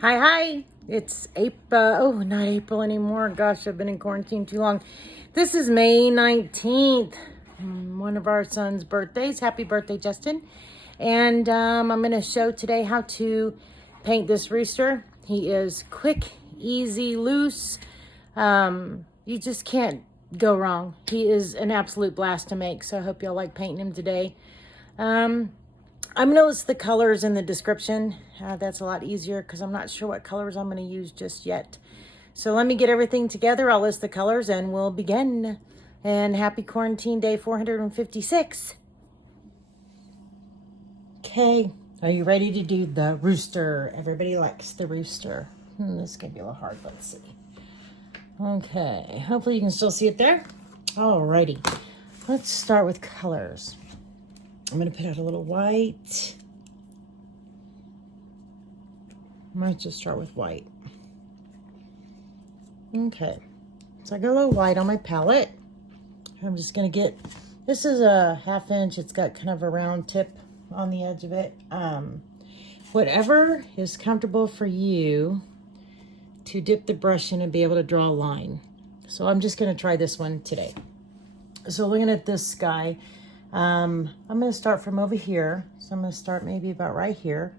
Hi. It's April. Oh, not April anymore. Gosh, I've been in quarantine too long. This is May 19th, one of our son's birthdays. Happy birthday, Justin. And I'm going to show today how to paint this rooster. He is quick, easy, loose. You just can't go wrong. He is an absolute blast to make, so I hope y'all like painting him today. I'm going to list the colors in the description. That's a lot easier because I'm not sure what colors I'm going to use just yet. So let me get everything together. I'll list the colors and we'll begin. And happy quarantine day 456. Okay, are you ready to do the rooster? Everybody likes the rooster. This is going to be a little hard. Let's see. Okay, hopefully you can still see it there. Alrighty, let's start with colors. I'm going to put out a little white. I might just start with white. Okay, so I got a little white on my palette. I'm just going to get, this is a 1/2 inch. It's got kind of a round tip on the edge of it. Whatever is comfortable for you to dip the brush in and be able to draw a line. So I'm just going to try this one today. So looking at this guy, I'm going to start from over here. So I'm going to start maybe about right here.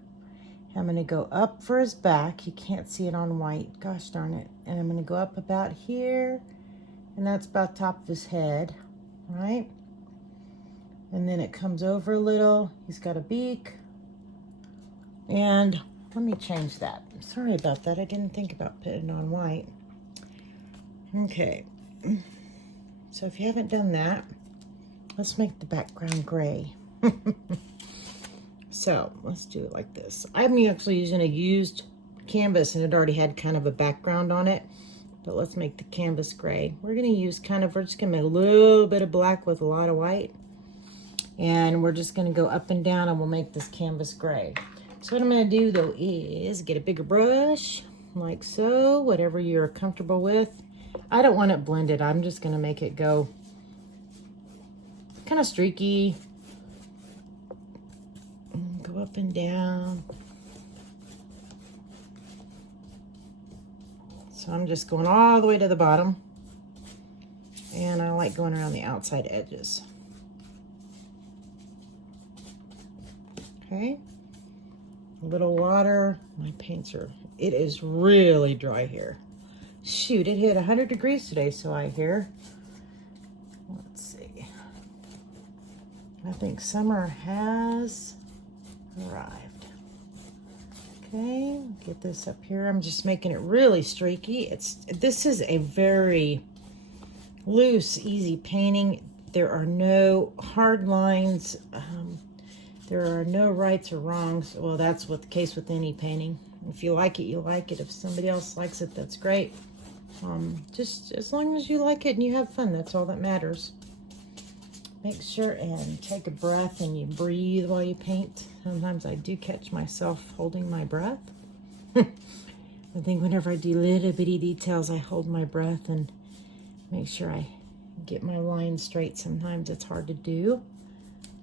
I'm going to go up for his back. You can't see it on white. Gosh darn it. And I'm going to go up about here. And that's about top of his head. All right. And then it comes over a little. He's got a beak. And let me change that. I'm sorry about that. I didn't think about putting it on white. Okay. So if you haven't done that, let's make the background gray. So let's do it like this. I'm actually using a used canvas and it already had kind of a background on it, but let's make the canvas gray. We're going to use we're just going to make a little bit of black with a lot of white. And we're just going to go up and down and we'll make this canvas gray. So what I'm going to do though is get a bigger brush like so, whatever you're comfortable with. I don't want it blended. I'm just going to make it go kind of streaky. Go up and down. So I'm just going all the way to the bottom. And I like going around the outside edges. Okay. A little water. My paints it is really dry here. Shoot, it hit 100 degrees today, so I hear. Let's see. I think summer has arrived. Okay, get this up here. I'm just making it really streaky. This is a very loose, easy painting. There are no hard lines. There are no rights or wrongs. Well, that's what the case with any painting. If you like it, you like it. If somebody else likes it, that's great. Just as long as you like it and you have fun, that's all that matters. Make sure and take a breath and you breathe while you paint. Sometimes I do catch myself holding my breath. I think whenever I do little bitty details, I hold my breath and make sure I get my line straight. Sometimes it's hard to do.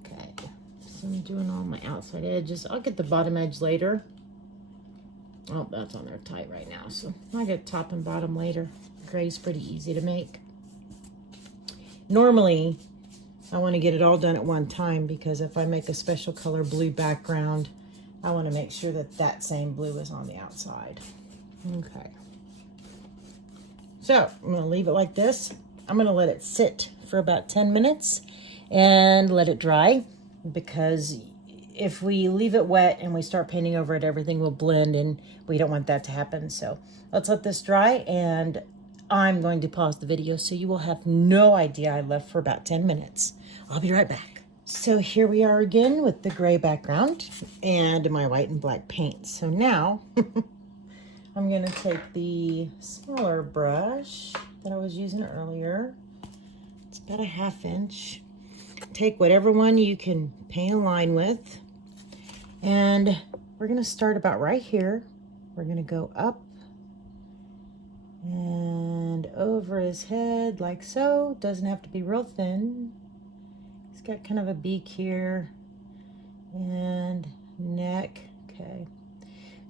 Okay, so I'm doing all my outside edges. I'll get the bottom edge later. Oh, that's on there tight right now, so I'll get top and bottom later. Gray's pretty easy to make. Normally, I want to get it all done at one time because if I make a special color blue background, I want to make sure that that same blue is on the outside. Okay. So I'm going to leave it like this. I'm going to let it sit for about 10 minutes and let it dry, because if we leave it wet and we start painting over it, everything will blend and we don't want that to happen. So let's let this dry, and I'm going to pause the video so you will have no idea I left for about 10 minutes. I'll be right back. So here we are again with the gray background and my white and black paint. So now I'm going to take the smaller brush that I was using earlier. It's about a 1/2 inch. Take whatever one you can paint a line with. And we're going to start about right here. We're going to go up and over his head like so. Doesn't have to be real thin. He's got kind of a beak here and neck. Okay.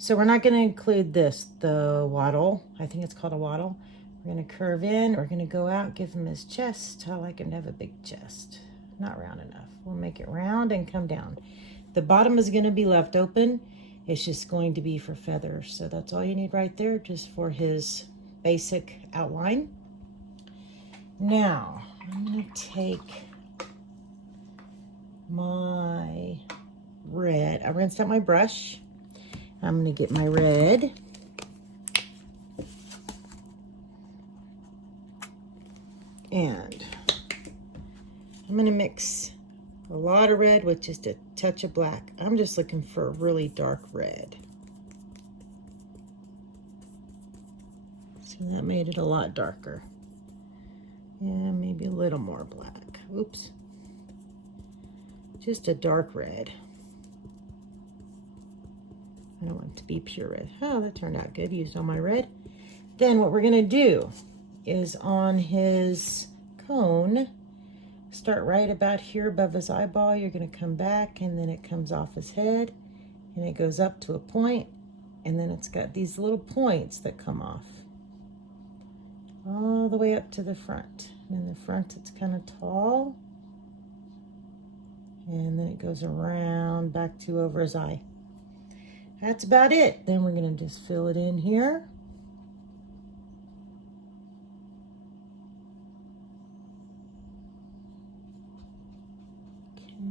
So we're not going to include this, the wattle. I think it's called a wattle. We're going to curve in. We're going to go out, give him his chest. I like him to have a big chest. Not round enough. We'll make it round and come down. The bottom is going to be left open. It's just going to be for feathers. So that's all you need right there, just for his basic outline. Now, I'm going to take my red. I rinsed out my brush. I'm going to get my red. And I'm going to mix a lot of red with just a touch of black. I'm just looking for a really dark red. So that made it a lot darker. And maybe a little more black. Oops. Just a dark red. I don't want it to be pure red. Oh, that turned out good. Used all my red. Then what we're going to do is on his cone, start right about here above his eyeball. You're going to come back, and then it comes off his head, and it goes up to a point, and then it's got these little points that come off all the way up to the front. And in the front, it's kind of tall, and then it goes around back to over his eye. That's about it. Then we're going to just fill it in here.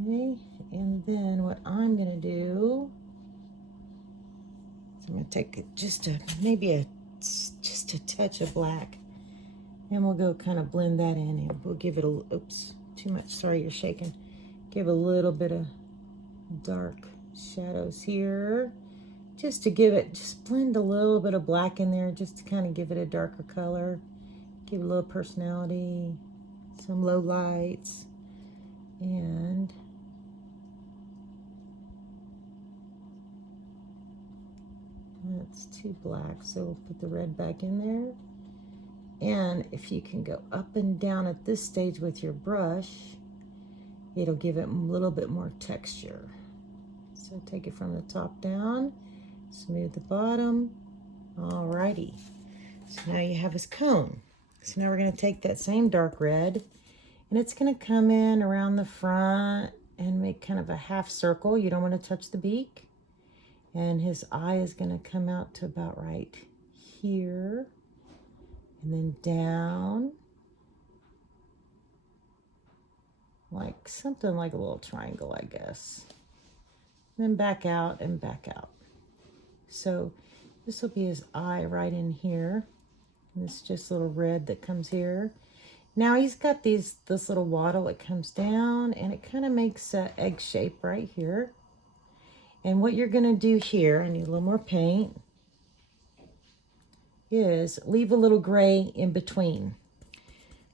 Okay, and then what I'm going to do is I'm going to take just a touch of black, and we'll go kind of blend that in, and we'll give it a, oops, too much, sorry, you're shaking. Give a little bit of dark shadows here, just to give it, just blend a little bit of black in there, just to kind of give it a darker color, give it a little personality, some low lights, and that's too black, so we'll put the red back in there. And if you can go up and down at this stage with your brush, it'll give it a little bit more texture. So take it from the top down, smooth the bottom. Alrighty, so now you have his cone. So now we're going to take that same dark red, and it's going to come in around the front and make kind of a half circle. You don't want to touch the beak. And his eye is going to come out to about right here, and then down, like something like a little triangle, I guess. And then back out and back out. So this will be his eye right in here. And it's just a little red that comes here. Now he's got this little wattle that comes down, and it kind of makes an egg shape right here. And what you're going to do here, I need a little more paint, is leave a little gray in between.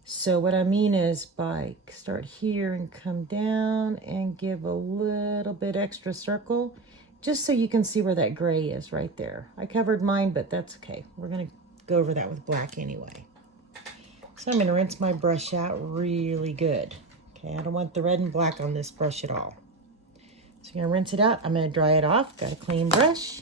So what I mean is by start here and come down and give a little bit extra circle, just so you can see where that gray is right there. I covered mine, but that's okay. We're going to go over that with black anyway. So I'm going to rinse my brush out really good. Okay, I don't want the red and black on this brush at all. So I'm going to rinse it out. I'm going to dry it off. Got a clean brush.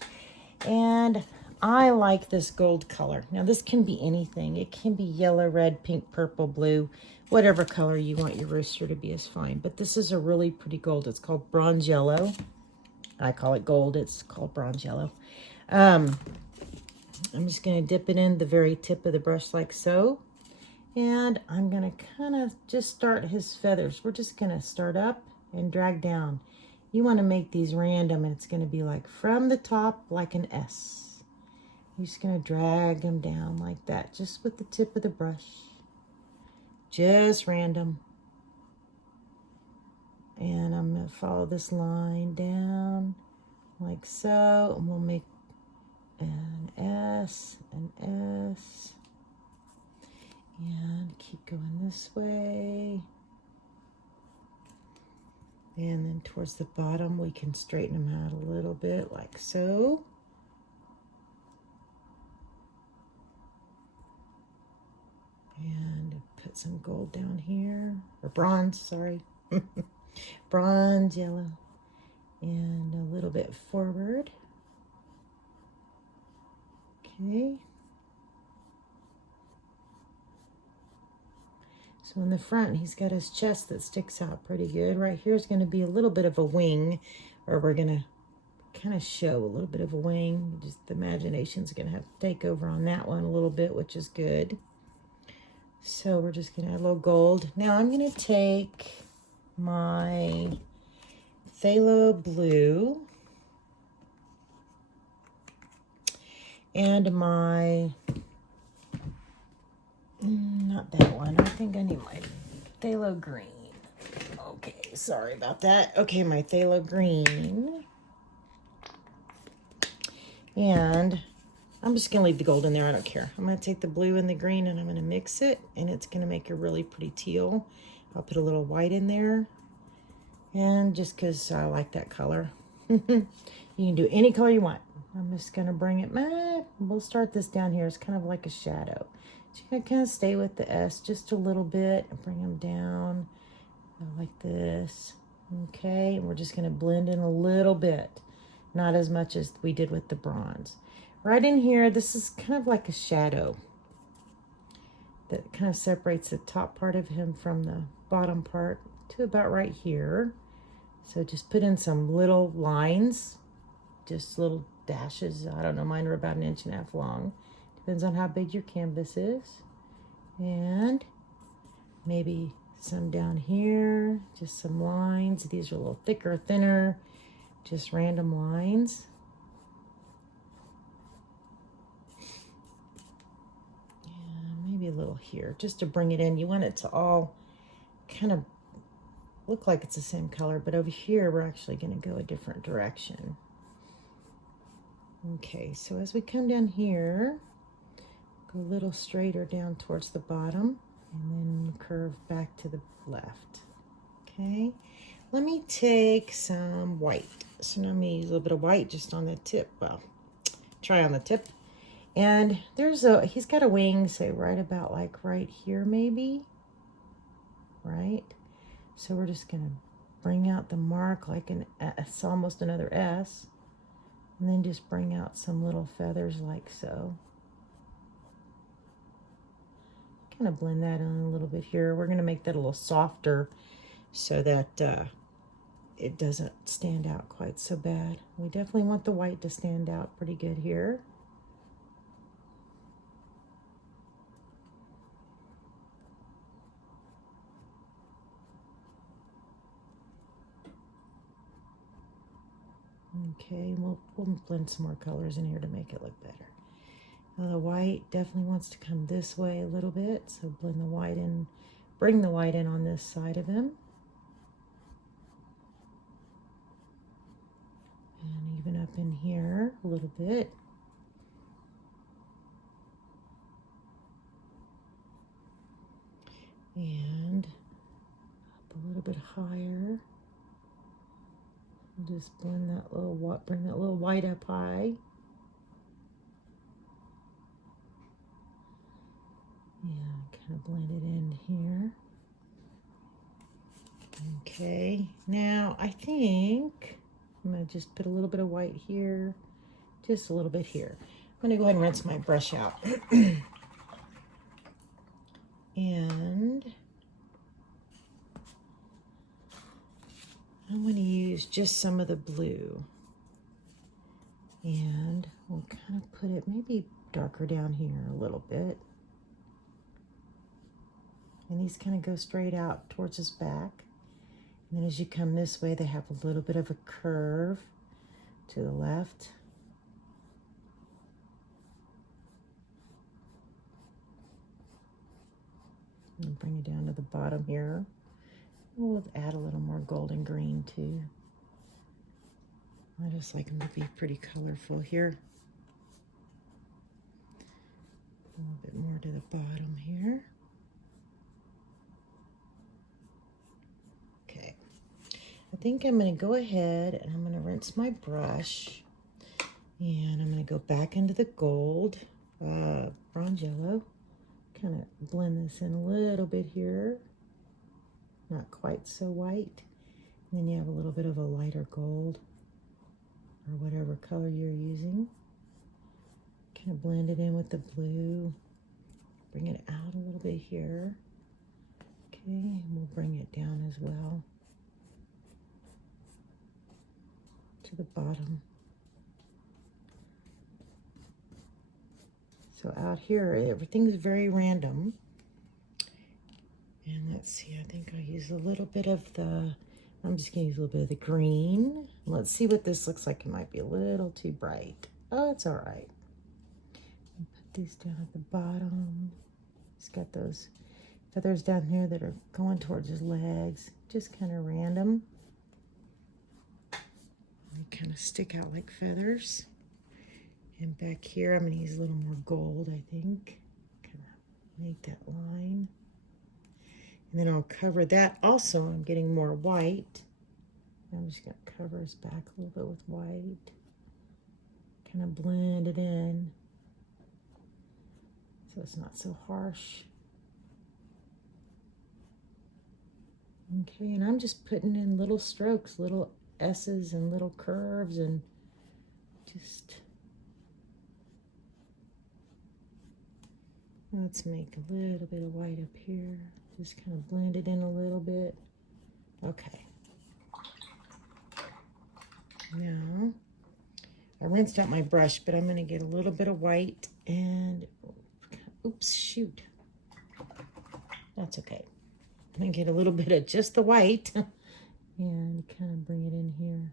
And I like this gold color. Now this can be anything. It can be yellow, red, pink, purple, blue. Whatever color you want your rooster to be is fine. But this is a really pretty gold. It's called bronze yellow. I call it gold. It's called bronze yellow. I'm just going to dip it in the very tip of the brush like so. And I'm going to kind of just start his feathers. We're just going to start up and drag down. You want to make these random, and it's going to be like from the top, like an S. You're just going to drag them down like that, just with the tip of the brush. Just random. And I'm going to follow this line down like so, and we'll make an S, and keep going this way. And then towards the bottom, we can straighten them out a little bit like so. And put some gold down here, or bronze, sorry. Bronze yellow. And a little bit forward. Okay. So in the front, he's got his chest that sticks out pretty good. Right here is going to be a little bit of a wing, or we're going to kind of show a little bit of a wing. Just the imagination's going to have to take over on that one a little bit, which is good. So we're just going to add a little gold. Now I'm going to take my Phthalo Blue and my, not that one. I think I need my Phthalo Green. Okay, sorry about that. Okay, my Phthalo Green. And I'm just going to leave the gold in there. I don't care. I'm going to take the blue and the green and I'm going to mix it. And it's going to make a really pretty teal. I'll put a little white in there. And just because I like that color. You can do any color you want. I'm just going to bring it. We'll start this down here. It's kind of like a shadow. So you're going to kind of stay with the S just a little bit. And bring them down like this. Okay. And we're just going to blend in a little bit. Not as much as we did with the bronze. Right in here, this is kind of like a shadow that kind of separates the top part of him from the bottom part to about right here. So just put in some little lines, just little dashes. I don't know, mine are about 1.5 inches long. Depends on how big your canvas is. And maybe some down here, just some lines. These are a little thicker, thinner, just random lines. Maybe a little here, just to bring it in. You want it to all kind of look like it's the same color, but over here we're actually going to go a different direction. Okay, so as we come down here, go a little straighter down towards the bottom and then curve back to the left. Okay, let me take some white. So now I'm going to use a little bit of white just on the tip. Well, try on the tip. And he's got a wing, say right about like right here maybe, right? So we're just gonna bring out the mark like it's almost another S, and then just bring out some little feathers like so. Kind of blend that in a little bit here. We're gonna make that a little softer so that it doesn't stand out quite so bad. We definitely want the white to stand out pretty good here. Okay, we'll blend some more colors in here to make it look better. Now the white definitely wants to come this way a little bit, so blend the white in, bring the white in on this side of him. And even up in here a little bit. And up a little bit higher. Just blend that little white, bring that little white up high. Yeah, kind of blend it in here. Okay, now I think I'm going to just put a little bit of white here, just a little bit here. I'm going to go ahead and rinse my brush out. And I'm going to use just some of the blue. And we'll kind of put it maybe darker down here a little bit. And these kind of go straight out towards his back. And then as you come this way, they have a little bit of a curve to the left. And bring it down to the bottom here. We'll add a little more golden green too. I just like them to be pretty colorful here. A little bit more to the bottom here. Okay. I think I'm going to go ahead and I'm going to rinse my brush. And I'm going to go back into the gold, bronze yellow. Kind of blend this in a little bit here. Not quite so white. And then you have a little bit of a lighter gold or whatever color you're using. Kind of blend it in with the blue. Bring it out a little bit here. Okay, and we'll bring it down as well to the bottom. So out here, everything's very random. And let's see, I think I use a little bit of the, I'm just gonna use a little bit of the green. Let's see what this looks like. It might be a little too bright. Oh, it's all right. Put these down at the bottom. He's got those feathers down here that are going towards his legs. Just kind of random. They kind of stick out like feathers. And back here, I'm gonna use a little more gold, I think. Kind of make that line. And then I'll cover that. Also, I'm getting more white. I'm just gonna cover his back a little bit with white. Kind of blend it in so it's not so harsh. Okay, and I'm just putting in little strokes, little S's and little curves, and just, let's make a little bit of white up here. Just kind of blend it in a little bit. Okay. Now, I rinsed out my brush, but I'm going to get a little bit of white and, oops, shoot. That's okay. I'm going to get a little bit of just the white and kind of bring it in here.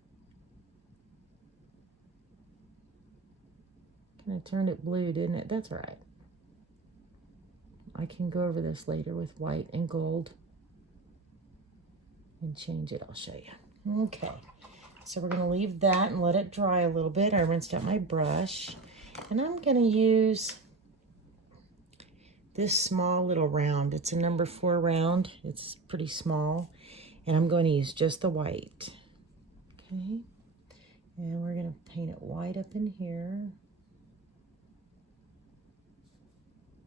Kind of turned it blue, didn't it? That's all right. I can go over this later with white and gold and change it. I'll show you. Okay, so we're going to leave that and let it dry a little bit. I rinsed out my brush, and I'm going to use this small little round. It's a number 4 round. It's pretty small, and I'm going to use just the white. Okay, and we're going to paint it white up in here.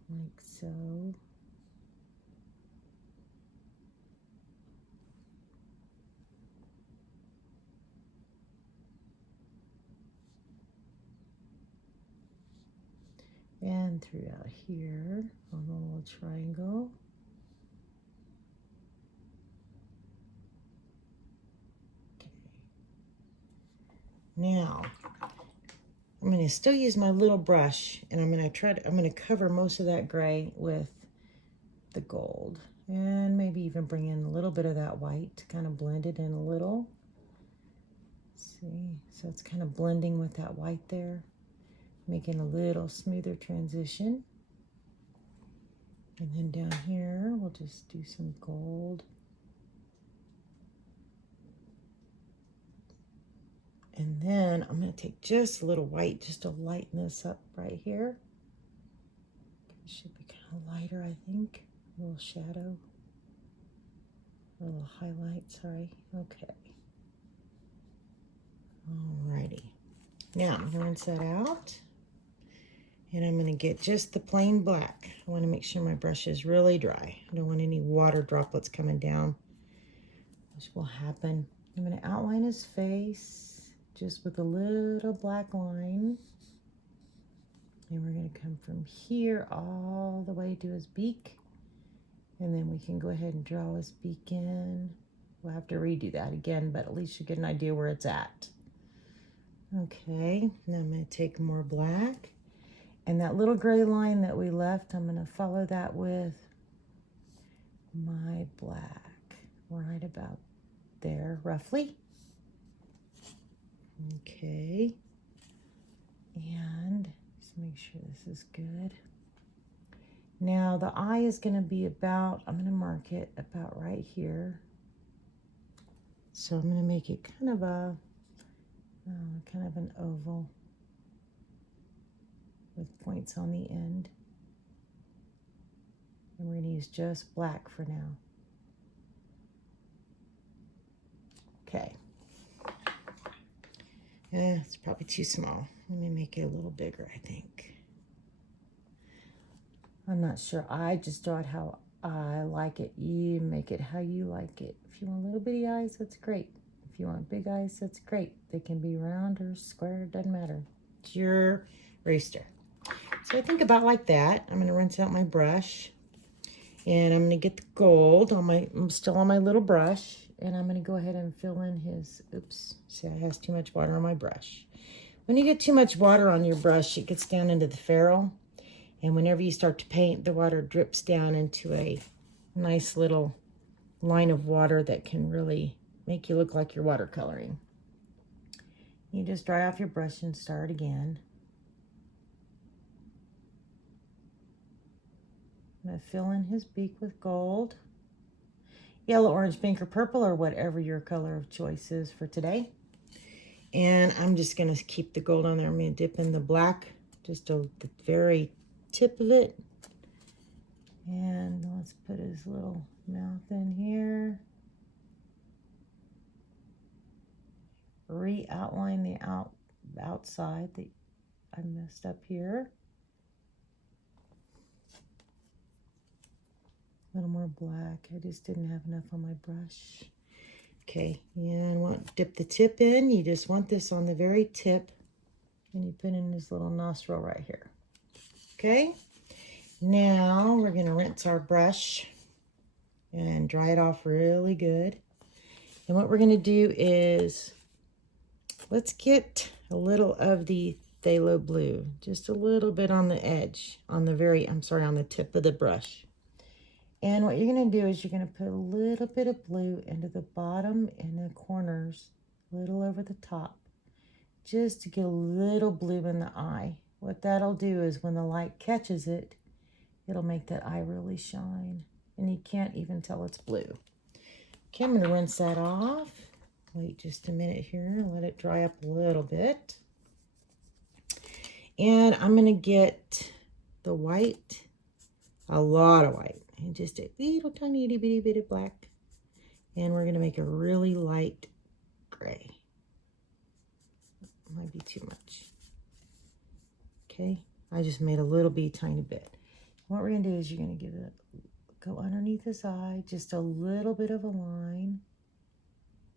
Like so. And throughout here on the little triangle. Okay. Now, I'm going to still use my little brush, and I'm going to cover most of that gray with the gold, and maybe even bring in a little bit of that white to kind of blend it in a little. See, so it's kind of blending with that white there, making a little smoother transition. And then down here, we'll just do some gold. And then I'm going to take just a little white just to lighten this up right here. It should be kind of lighter, I think. A little shadow. A little highlight, sorry. Okay. Alrighty. Now I'm going to rinse that out. And I'm going to get just the plain black. I want to make sure my brush is really dry. I don't want any water droplets coming down, which will happen. I'm going to outline his face just with a little black line. And we're going to come from here all the way to his beak. And then we can go ahead and draw his beak in. We'll have to redo that again, but at least you get an idea where it's at. Okay, now I'm going to take more black. And that little gray line that we left, I'm going to follow that with my black. Right about there, roughly. Okay, and just make sure this is good. Now the eye is going to be about, I'm going to mark it about right here. So I'm going to make it kind of an oval with points on the end. And we're going to use just black for now. Okay. It's probably too small. Let me make it a little bigger, I think. I'm not sure. I just draw it how I like it. You make it how you like it. If you want little bitty eyes, that's great. If you want big eyes, that's great. They can be round or square, it doesn't matter. It's your Rooster. So I think about like that. I'm going to rinse out my brush. And I'm going to get the gold on my, I'm still on my little brush. And I'm going to go ahead and fill in his, oops, see, I has too much water on my brush. When you get too much water on your brush, it gets down into the ferrule. And whenever you start to paint, the water drips down into a nice little line of water that can really make you look like you're watercoloring. You just dry off your brush and start again. I'm going to fill in his beak with gold. Yellow, orange, pink, or purple, or whatever your color of choice is for today. And I'm just going to keep the gold on there. I'm going to dip in the black, just the very tip of it. And let's put his little mouth in here. Re-outline the outside that I messed up here. A little more black. I just didn't have enough on my brush. Okay, and dip the tip in. You just want this on the very tip. And you put in this little nostril right here. Okay, now we're going to rinse our brush and dry it off really good. And what we're going to do is, let's get a little of the Phthalo Blue, just a little bit on the edge, on the tip of the brush. And what you're going to do is you're going to put a little bit of blue into the bottom and the corners, a little over the top, just to get a little blue in the eye. What that'll do is when the light catches it, it'll make that eye really shine. And you can't even tell it's blue. Okay, I'm going to rinse that off. Wait just a minute here, let it dry up a little bit. And I'm going to get the white, a lot of white, and just a little tiny itty bitty bit of black. And we're going to make a really light gray. Might be too much. Okay, I just made a little tiny bit. What we're going to do is you're going to give it, go underneath his eye, just a little bit of a line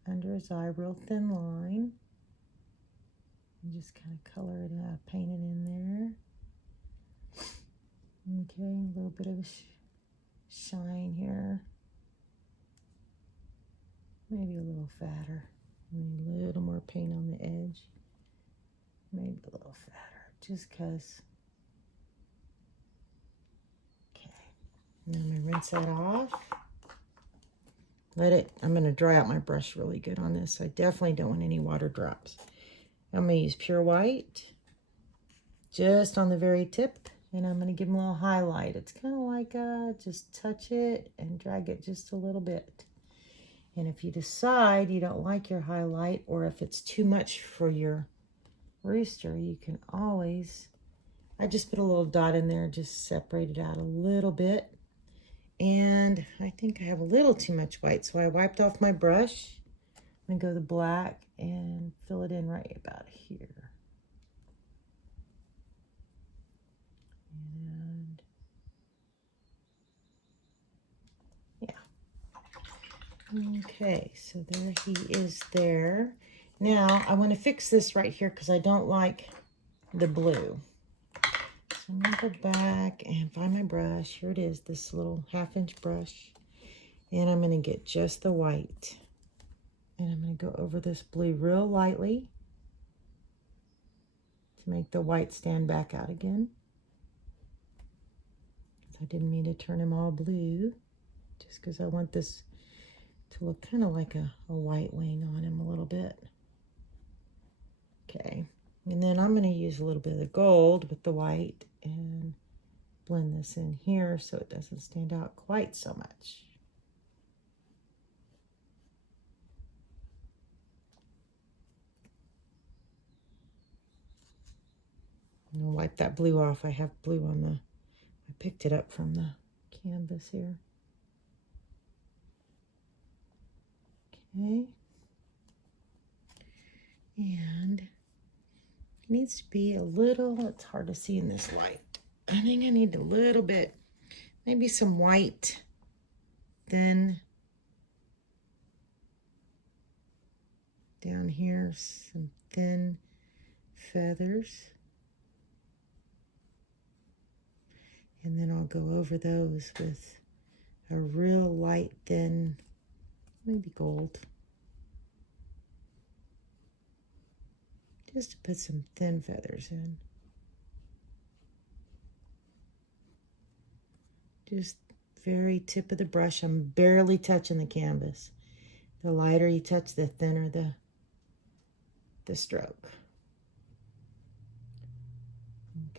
under his eye, real thin line. And just kind of color it out, paint it in there. Okay, a little bit of a shine here. Maybe a little fatter. Maybe a little more paint on the edge. Maybe a little fatter, just because. Okay, and I'm going to rinse that off. I'm going to dry out my brush really good on this. I definitely don't want any water drops. I'm going to use pure white, just on the very tip. And I'm going to give them a little highlight. It's kind of like just touch it and drag it just a little bit. And if you decide you don't like your highlight, or if it's too much for your rooster, you can always, I just put a little dot in there, just separate it out a little bit. And I think I have a little too much white, so I wiped off my brush. I'm going to go to the black and fill it in right about here. And yeah. Okay, so there he is there. Now I want to fix this right here because I don't like the blue. So I'm going to go back and find my brush. Here it is, this little 1/2-inch brush. And I'm going to get just the white. And I'm going to go over this blue real lightly to make the white stand back out again. I didn't mean to turn him all blue, just because I want this to look kind of like a white wing on him a little bit. Okay, and then I'm going to use a little bit of the gold with the white and blend this in here so it doesn't stand out quite so much. I'm going to wipe that blue off. I have blue on the, I picked it up from the canvas here. Okay. And it needs to be a little, it's hard to see in this light. I think I need a little bit, maybe some white, then down here, some thin feathers. And then I'll go over those with a real light, thin, maybe gold. Just to put some thin feathers in. Just very tip of the brush. I'm barely touching the canvas. The lighter you touch, the thinner the stroke.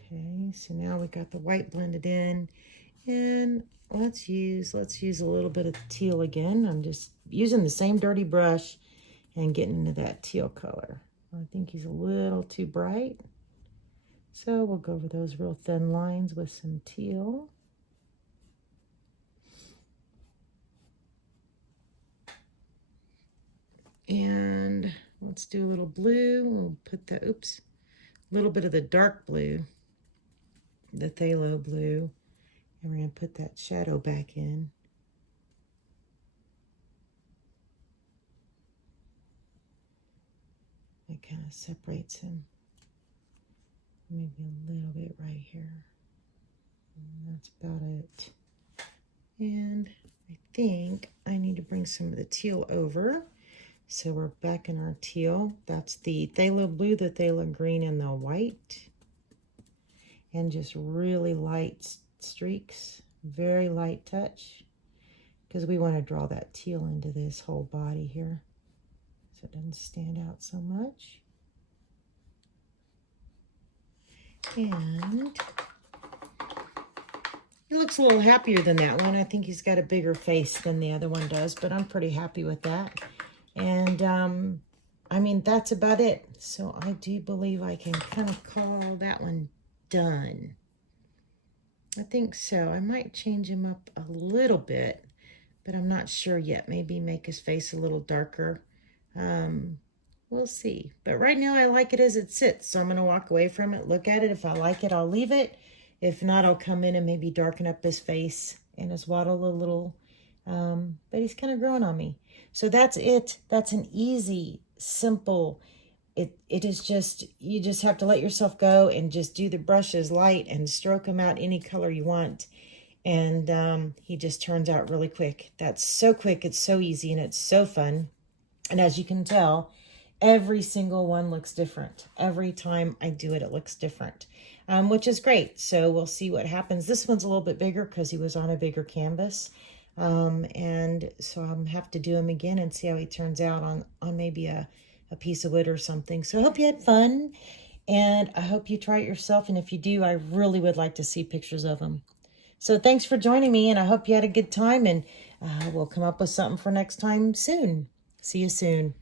Okay, so now we got the white blended in, and let's use a little bit of teal again. I'm just using the same dirty brush and getting into that teal color. I think he's a little too bright, so we'll go over those real thin lines with some teal. And let's do a little blue. We'll put the, a little bit of the dark blue, the phthalo blue, and we're going to put that shadow back in. It kind of separates him. Maybe a little bit right here. And that's about it. And I think I need to bring some of the teal over. So we're back in our teal. That's the phthalo blue, the phthalo green, and the white. And just really light streaks, very light touch, because we want to draw that teal into this whole body here so it doesn't stand out so much. And he looks a little happier than that one. I think he's got a bigger face than the other one does, but I'm pretty happy with that. And I mean, that's about it. So I do believe I can kind of call that one done. I think so. I might change him up a little bit, but I'm not sure yet. Maybe make his face a little darker. We'll see. But right now I like it as it sits. So I'm going to walk away from it, look at it. If I like it, I'll leave it. If not, I'll come in and maybe darken up his face and his waddle a little. But he's kind of growing on me. So that's it. That's an easy, simple. It is just, you just have to let yourself go and just do the brushes light and stroke them out any color you want. And he just turns out really quick. That's so quick. It's so easy and it's so fun. And as you can tell, every single one looks different. Every time I do it, it looks different, which is great. So we'll see what happens. This one's a little bit bigger because he was on a bigger canvas. And so I'll have to do him again and see how he turns out on maybe a piece of wood or something. So I hope you had fun, and I hope you try it yourself. And if you do, I really would like to see pictures of them. So thanks for joining me, and I hope you had a good time, and we'll come up with something for next time soon. See you soon.